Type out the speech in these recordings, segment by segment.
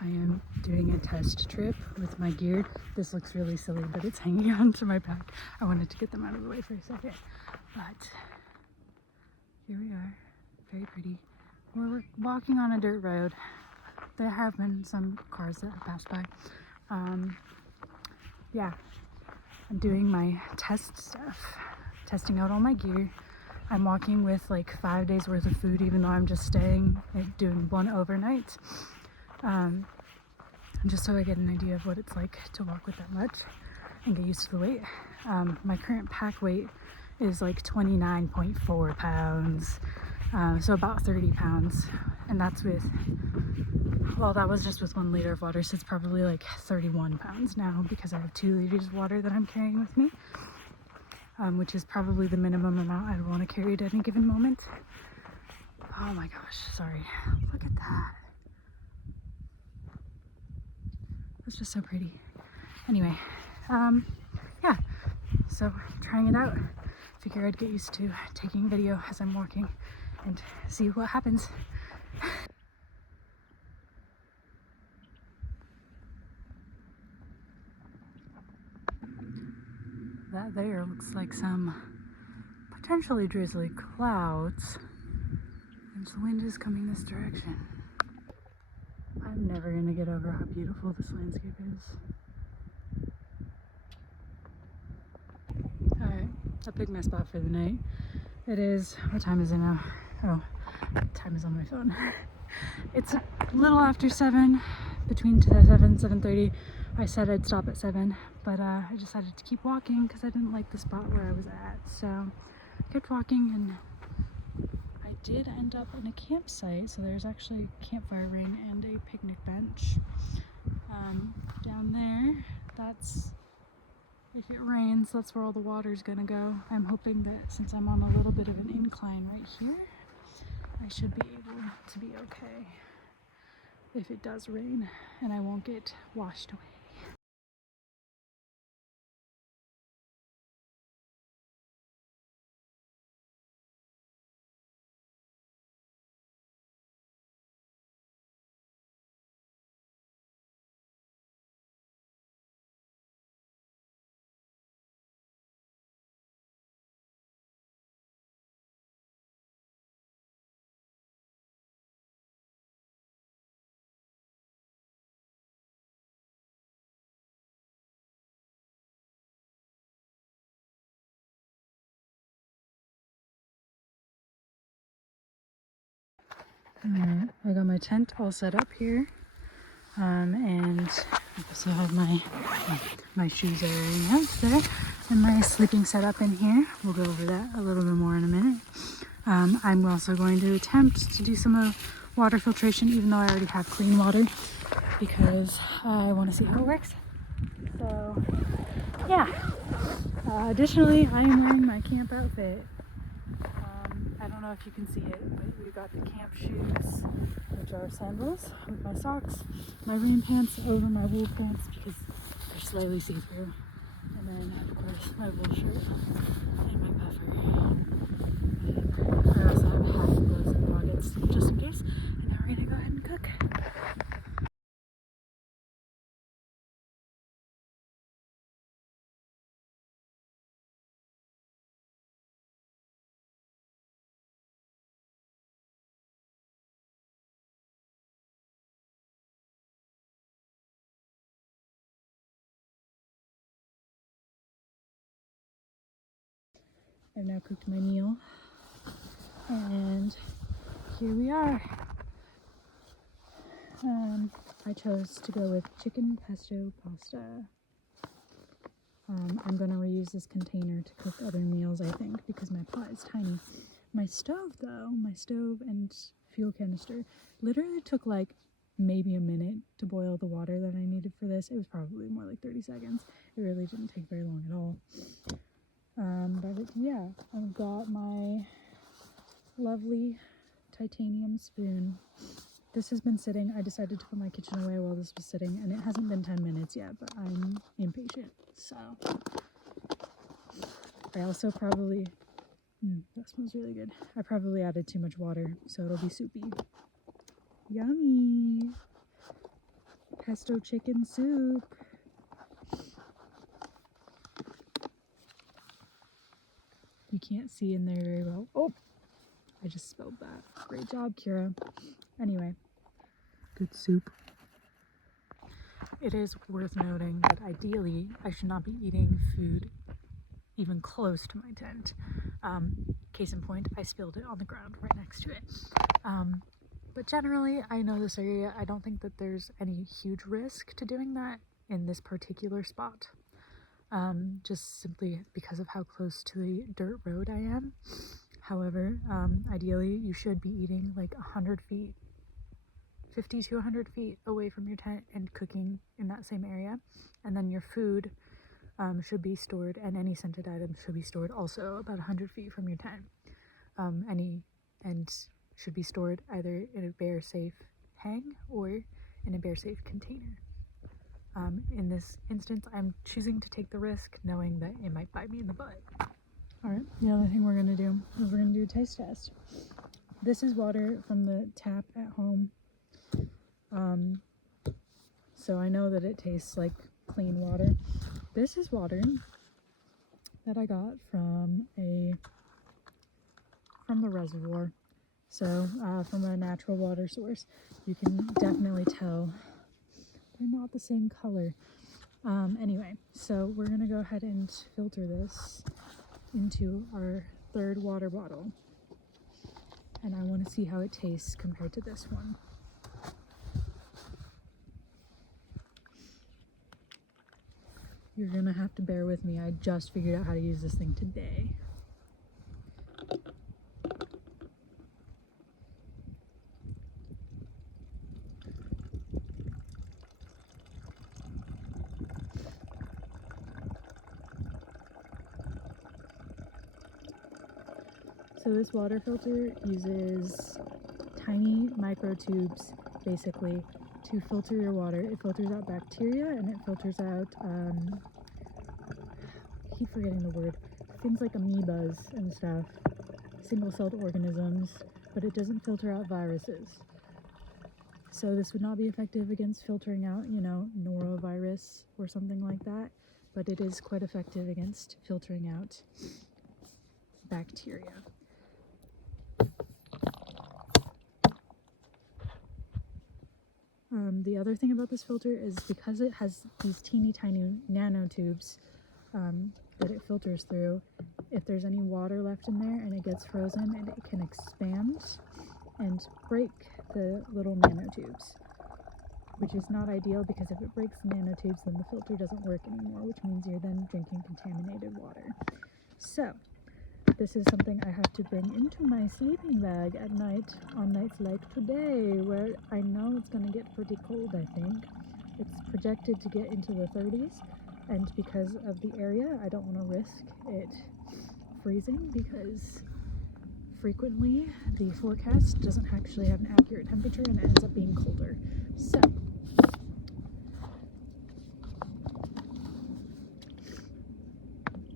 I am doing a test trip with my gear. This looks really silly, but it's hanging onto my back. I wanted to get them out of the way for a second, but here we are. Very pretty. We're walking on a dirt road. There have been some cars that have passed by. Yeah, I'm doing my test stuff, testing out all my gear. I'm walking with like 5 days worth of food, even though I'm just staying and doing one overnight. Just so I get an idea of what it's like to walk with that much and get used to the weight. My current pack weight is like 29.4 pounds, so about 30 pounds. And that's with, well, that was just with 1 liter of water, so it's probably like 31 pounds now because I have 2 liters of water that I'm carrying with me, which is probably the minimum amount I would want to carry at any given moment. Oh my gosh, sorry. Look at that. It's just so pretty. Anyway, yeah, so trying it out. Figure I'd get used to taking video as I'm walking and see what happens. That there looks like some potentially drizzly clouds, and the wind is coming this direction. I'm never gonna get over how beautiful this landscape is. Alright, I picked my spot for the night. It is, what time is it now? Oh, time is on my phone. It's a little after 7, between 7 and 7:30. I said I'd stop at 7, but I decided to keep walking because I didn't like the spot where I was at. So I kept walking, and I did end up in a campsite. So there's actually a campfire ring and a picnic bench down there. That's, if it rains, that's where all the water's gonna go. I'm hoping that since I'm on a little bit of an incline right here, I should be able to be okay if it does rain and I won't get washed away. Alright, I got my tent all set up here, and I also have my shoes are already out there, and my sleeping setup in here. We'll go over that a little bit more in a minute. I'm also going to attempt to do some water filtration, even though I already have clean water, because I want to see how it works. So, yeah. Additionally, I am wearing my camp outfit. I don't know if you can see it, but we got the camp shoes, which are sandals, with my socks, my rain pants over my wool pants because they're slightly see-through, and then of course my wool shirt and my puffer. And I also have a hat, gloves, and pockets just in case. And now we're gonna go ahead and cook. I've now cooked my meal, and here we are. I chose to go with chicken pesto pasta. I'm going to reuse this container to cook other meals, I think, because my pot is tiny. My stove, though, my stove and fuel canister literally took like maybe a minute to boil the water that I needed for this. It was probably more like 30 seconds. It really didn't take very long at all. Yeah, I've got my lovely titanium spoon. This has been sitting. I decided to put my kitchen away while this was sitting, and it hasn't been 10 minutes yet, but I'm impatient. So I also probably, that smells really good. I probably added too much water, so it'll be soupy. Yummy. pesto chicken soup. You can't see in there very well. Oh, I just spilled that. Great job, Kira. Anyway, good soup. It is worth noting that ideally I should not be eating food even close to my tent. Case in point, I spilled it on the ground right next to it. But generally, I know this area. I don't think that there's any huge risk to doing that in this particular spot. Just simply because of how close to the dirt road I am. However, ideally you should be eating like 100 feet, 50 to 100 feet away from your tent and cooking in that same area. And then your food should be stored, and any scented items should be stored also about 100 feet from your tent. And should be stored either in a bear safe hang or in a bear safe container. In this instance, I'm choosing to take the risk knowing that it might bite me in the butt. Alright, the other thing we're going to do is we're going to do a taste test. This is water from the tap at home. So I know that it tastes like clean water. This is water that I got from the reservoir. So from a natural water source. You can definitely tell they're not the same color. Anyway, so we're gonna go ahead and filter this into our third water bottle. And I want to see how it tastes compared to this one. You're gonna have to bear with me. I just figured out how to use this thing today. So this water filter uses tiny micro tubes basically to filter your water. It filters out bacteria and it filters out, I keep forgetting the word, things like amoebas and stuff, single-celled organisms, but it doesn't filter out viruses. So this would not be effective against filtering out, norovirus or something like that, but it is quite effective against filtering out bacteria. The other thing about this filter is because it has these teeny tiny nanotubes that it filters through, if there's any water left in there and it gets frozen, and it can expand and break the little nanotubes, which is not ideal because if it breaks the nanotubes, then the filter doesn't work anymore, which means you're then drinking contaminated water. So this is something I have to bring into my sleeping bag at night on nights like today, where I know it's going to get pretty cold, I think. It's projected to get into the 30s, and because of the area, I don't want to risk it freezing because frequently the forecast doesn't actually have an accurate temperature and it ends up being colder. So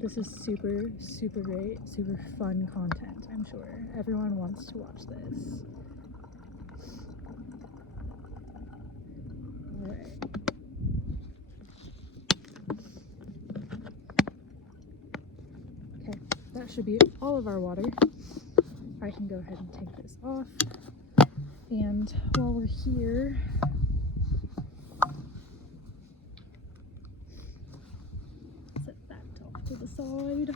this is super, super great, super fun content, I'm sure. Everyone wants to watch this. Alright. Okay, that should be all of our water. I can go ahead and take this off. And while we're here, set that off to the side.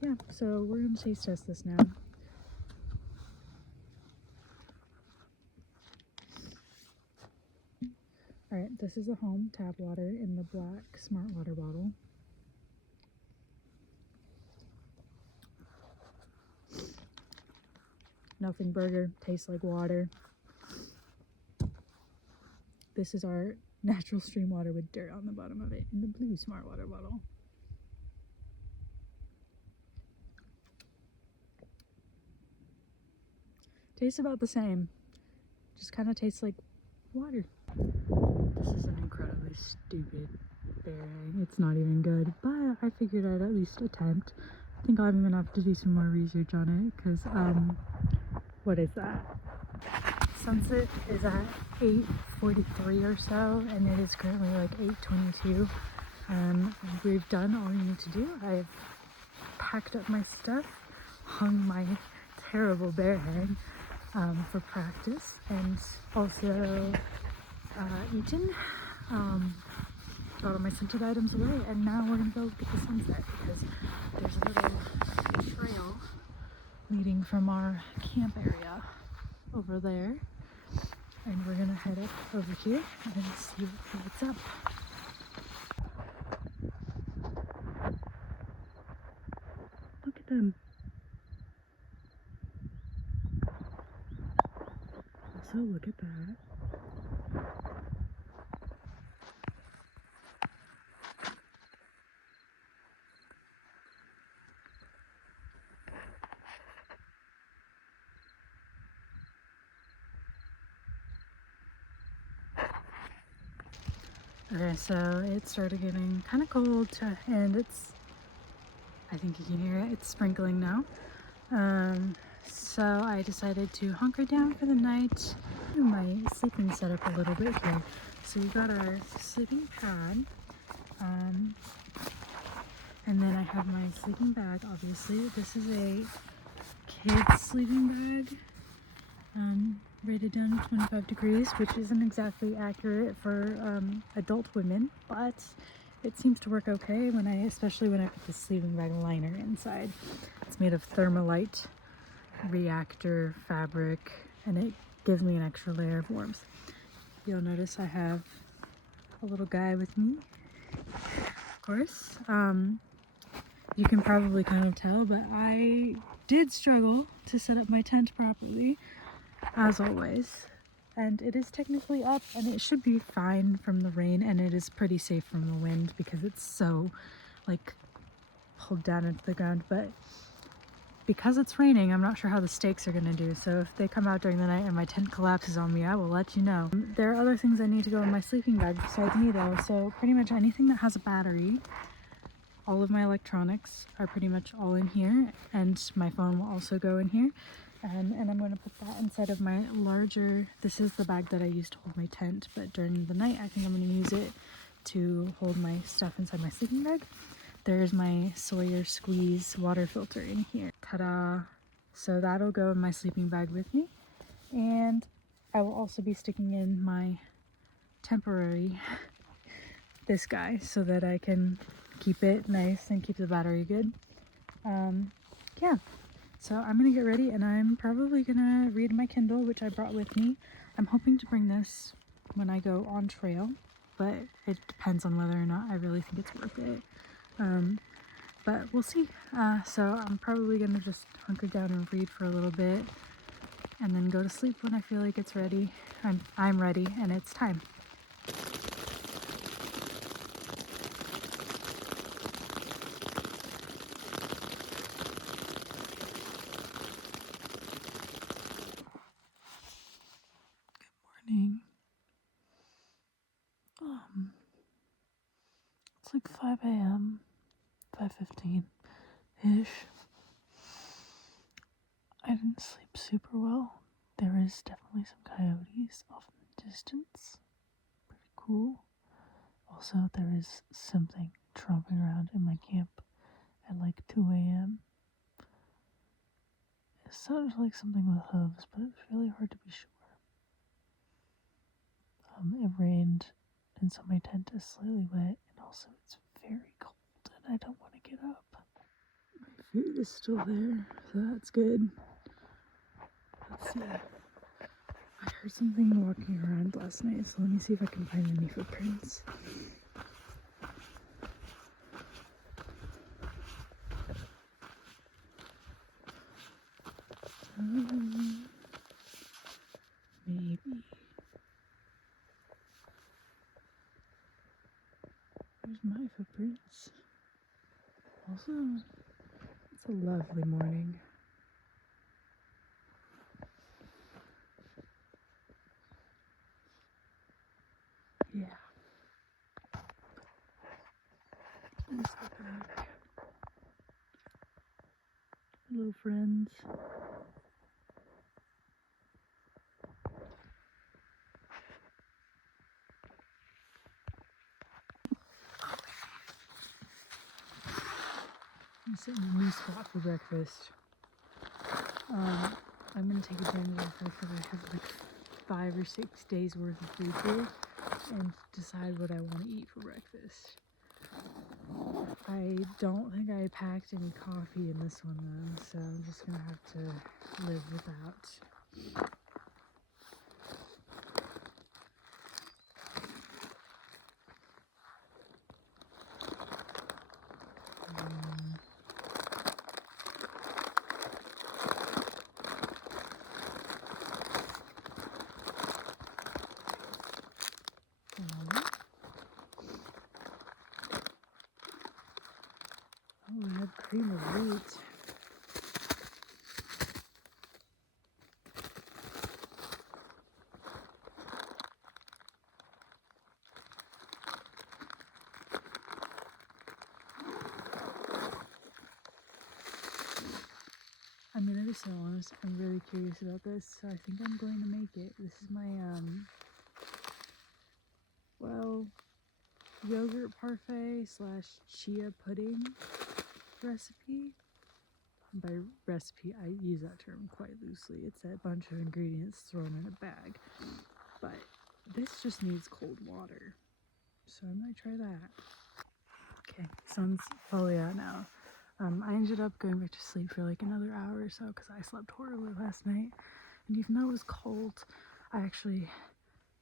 Yeah, so we're going to taste test this now. Alright, this is a home tap water in the black smart water bottle. Nothing burger, tastes like water. This is our natural stream water with dirt on the bottom of it in the blue smart water bottle. Tastes about the same. Just kind of tastes like water. This is an incredibly stupid bearing. It's not even good, but I figured I'd at least attempt think I'm gonna have to do some more research on it because, what is that? Sunset is at 8:43 or so, and it is currently like 8:22. We've done all we need to do. I've packed up my stuff, hung my terrible bear head for practice, and also eaten. Got all my scented items away, and now we're gonna go look at the sunset because there's a little trail leading from our camp area over there, and we're gonna head up over here and see what's up. Look at them. Also, look at that. Okay, so it started getting kind of cold and I think you can hear it, it's sprinkling now. So I decided to hunker down for the night. Do my sleeping setup a little bit here. So we got our sleeping pad, and then I have my sleeping bag, obviously. This is a kid's sleeping bag, rated down to 25 degrees, which isn't exactly accurate for adult women, but it seems to work okay especially when I put the sleeping bag liner inside. It's made of thermalite reactor fabric, and it gives me an extra layer of warmth. You'll notice I have a little guy with me, of course. You can probably kind of tell, but I did struggle to set up my tent properly, as always. And it is technically up, and it should be fine from the rain, and it is pretty safe from the wind because it's so, like, pulled down into the ground. But because it's raining, I'm not sure how the stakes are going to do. So if they come out during the night and my tent collapses on me, I will let you know. There are other things I need to go in my sleeping bag besides me, though. So pretty much anything that has a battery, all of my electronics are pretty much all in here, and my phone will also go in here. And I'm going to put that inside of my larger, this is the bag that I use to hold my tent, but during the night I think I'm going to use it to hold my stuff inside my sleeping bag. There's my Sawyer Squeeze water filter in here. Ta-da! So that'll go in my sleeping bag with me. And I will also be sticking in my temporary, this guy, so that I can keep it nice and keep the battery good. Yeah. So I'm gonna get ready, and I'm probably gonna read my Kindle, which I brought with me. I'm hoping to bring this when I go on trail, but it depends on whether or not I really think it's worth it. But we'll see. So I'm probably gonna just hunker down and read for a little bit, and then go to sleep when I feel like it's ready. I'm ready, and it's time. Morning. It's like 5 a.m., 5:15-ish. I didn't sleep super well. There is definitely some coyotes off in the distance. Pretty cool. Also, there is something tromping around in my camp at like 2 a.m. It sounded like something with hooves, but it was really hard to be sure. It rained, and so my tent is slightly wet, and also it's very cold, and I don't want to get up. My food is still there, so that's good. Let's see. I heard something walking around last night, so let me see if I can find any footprints. Maybe. There's my footprints. Also, it's a lovely morning. Yeah. Let's go back. Hello, friends. I'm sitting in a new spot for breakfast. I'm gonna take advantage of the fact that I have like 5 or 6 days worth of food here and decide what I want to eat for breakfast. I don't think I packed any coffee in this one though, so I'm just gonna have to live without. Oh, I have cream of wheat. I'm gonna be so honest, I'm really curious about this, so I think I'm going to make it. This is my, well, yogurt parfait slash chia pudding recipe. By recipe, I use that term quite loosely. It's a bunch of ingredients thrown in a bag. But this just needs cold water. So I might try that. Okay, sun's fully out now. I ended up going back to sleep for like another hour or so because I slept horribly last night. And even though it was cold, I actually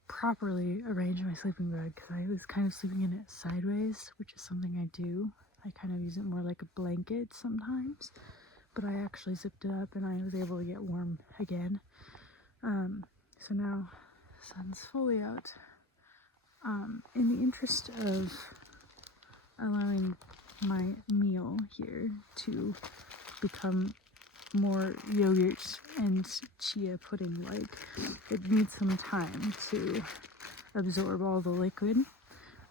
properly arranged my sleeping bag because I was kind of sleeping in it sideways, which is something I do. I kind of use it more like a blanket sometimes, but I actually zipped it up and I was able to get warm again. So now sun's fully out. In the interest of allowing my meal here to become more yogurt and chia pudding like, it needs some time to absorb all the liquid.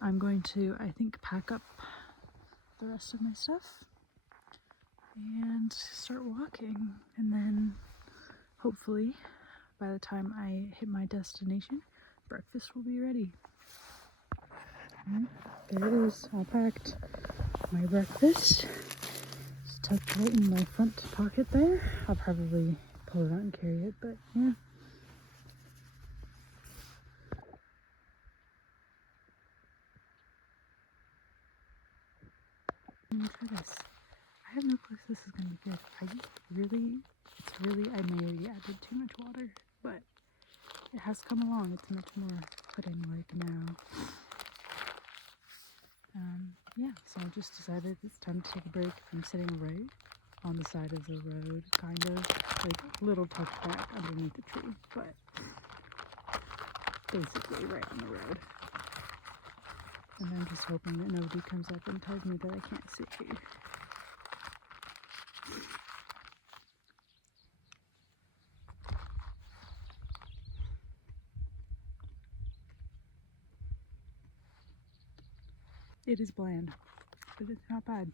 I'm going to, I think, pack up the rest of my stuff and start walking, and then hopefully by the time I hit my destination, breakfast will be ready. There it is, all packed. My breakfast is tucked right in my front pocket there. I'll probably pull it out and carry it, but yeah. Try this. I have no clue if this is gonna be good. I may have added too much water, but it has come along. It's much more pudding-like now. Yeah, so I just decided it's time to take a break. I'm sitting right on the side of the road, kind of, like little tucked back underneath the tree, but basically right on the road. And I'm just hoping that nobody comes up and tells me that I can't sit here. It is bland, but it's not bad.